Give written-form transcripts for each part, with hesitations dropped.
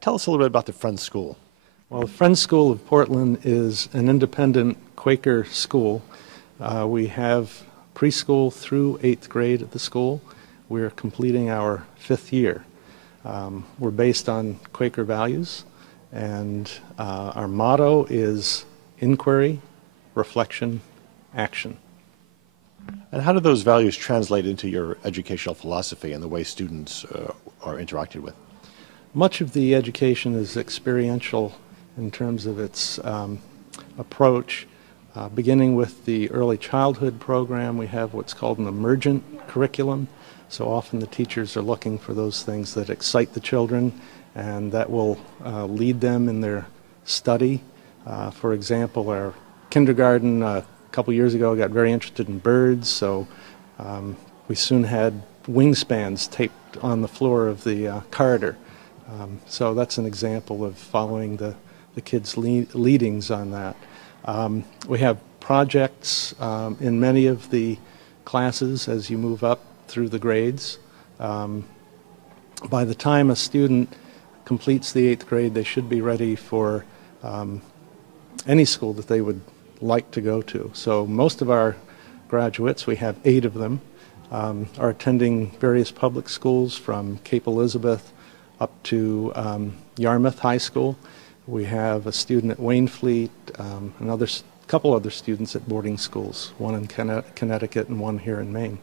Tell us a little bit about the Friends School. Well, the Friends School of Portland is an independent Quaker school. We have preschool through 8th grade at the school. We're completing our 5th year. We're based on Quaker values, and our motto is inquiry, reflection, action. And how do those values translate into your educational philosophy and the way students are interacted with? Much of the education is experiential in terms of its approach. Beginning with the early childhood program, we have what's called an emergent curriculum. So often the teachers are looking for those things that excite the children and that will lead them in their study. For example, our kindergarten a couple years ago got very interested in birds, so we soon had wingspans taped on the floor of the corridor. So that's an example of following the kids' leadings on that. We have projects in many of the classes as you move up through the grades. By the time a student completes the 8th grade, they should be ready for any school that they would like to go to. So most of our graduates, we have 8 of them, are attending various public schools from Cape Elizabeth up to Yarmouth High School. We have a student at Waynfleet, another couple other students at boarding schools, one in Connecticut and one here in Maine.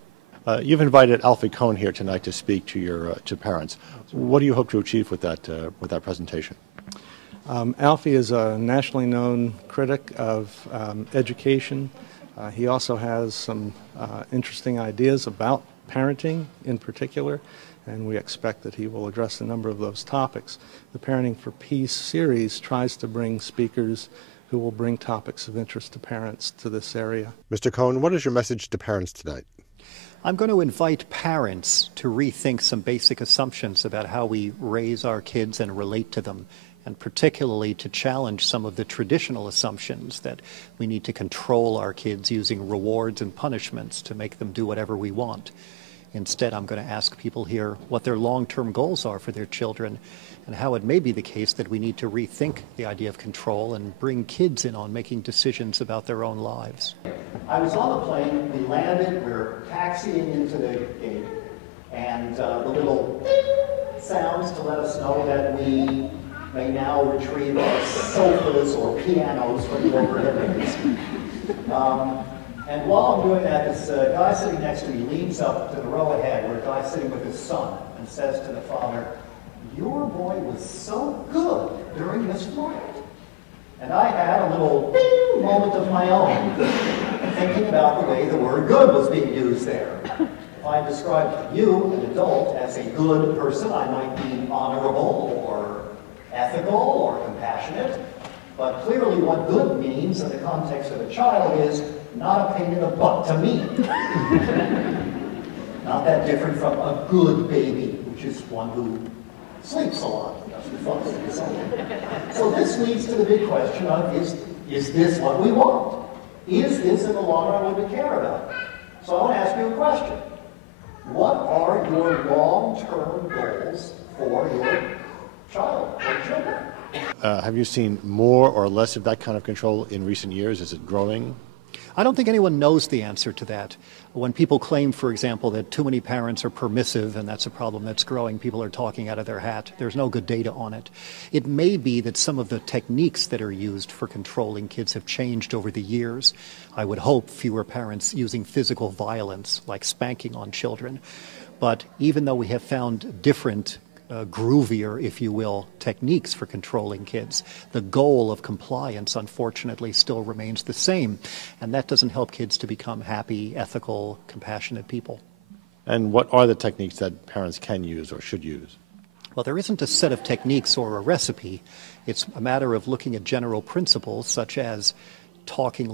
You've invited Alfie Kohn here tonight to speak to parents. What do you hope to achieve with that presentation? Alfie is a nationally known critic of education. He also has some interesting ideas about parenting in particular, and we expect that he will address a number of those topics. The Parenting for Peace series tries to bring speakers who will bring topics of interest to parents to this area. Mr. Kohn, what is your message to parents tonight? I'm going to invite parents to rethink some basic assumptions about how we raise our kids and relate to them, and particularly to challenge some of the traditional assumptions that we need to control our kids using rewards and punishments to make them do whatever we want. Instead, I'm going to ask people here what their long-term goals are for their children and how it may be the case that we need to rethink the idea of control and bring kids in on making decisions about their own lives. I was on the plane, we landed, we're taxiing into the gate, and the little sounds to let us know that we may now retrieve our sofas or pianos from the overhead bins. And while I'm doing that, this guy sitting next to me leans up to the row ahead where a guy sitting with his son and says to the father, "Your boy was so good during this flight." And I had a little moment of my own, thinking about the way the word good was being used there. If I described you, an adult, as a good person, I might be honorable or ethical or compassionate. But clearly what good means in the context of a child is not a pain in the butt to me. Not that different from a good baby, which is one who sleeps a lot. So this leads to the big question of, is this what we want? Is this in the long run what we care about? So I want to ask you a question. What are your long-term goals for your child or children? Have you seen more or less of that kind of control in recent years? Is it growing? I don't think anyone knows the answer to that. When people claim, for example, that too many parents are permissive and that's a problem that's growing, people are talking out of their hat. There's no good data on it. It may be that some of the techniques that are used for controlling kids have changed over the years. I would hope fewer parents using physical violence, like spanking on children. But even though we have found different groovier, if you will, techniques for controlling kids, the goal of compliance, unfortunately, still remains the same. And that doesn't help kids to become happy, ethical, compassionate people. And what are the techniques that parents can use or should use? Well, there isn't a set of techniques or a recipe. It's a matter of looking at general principles, such as talking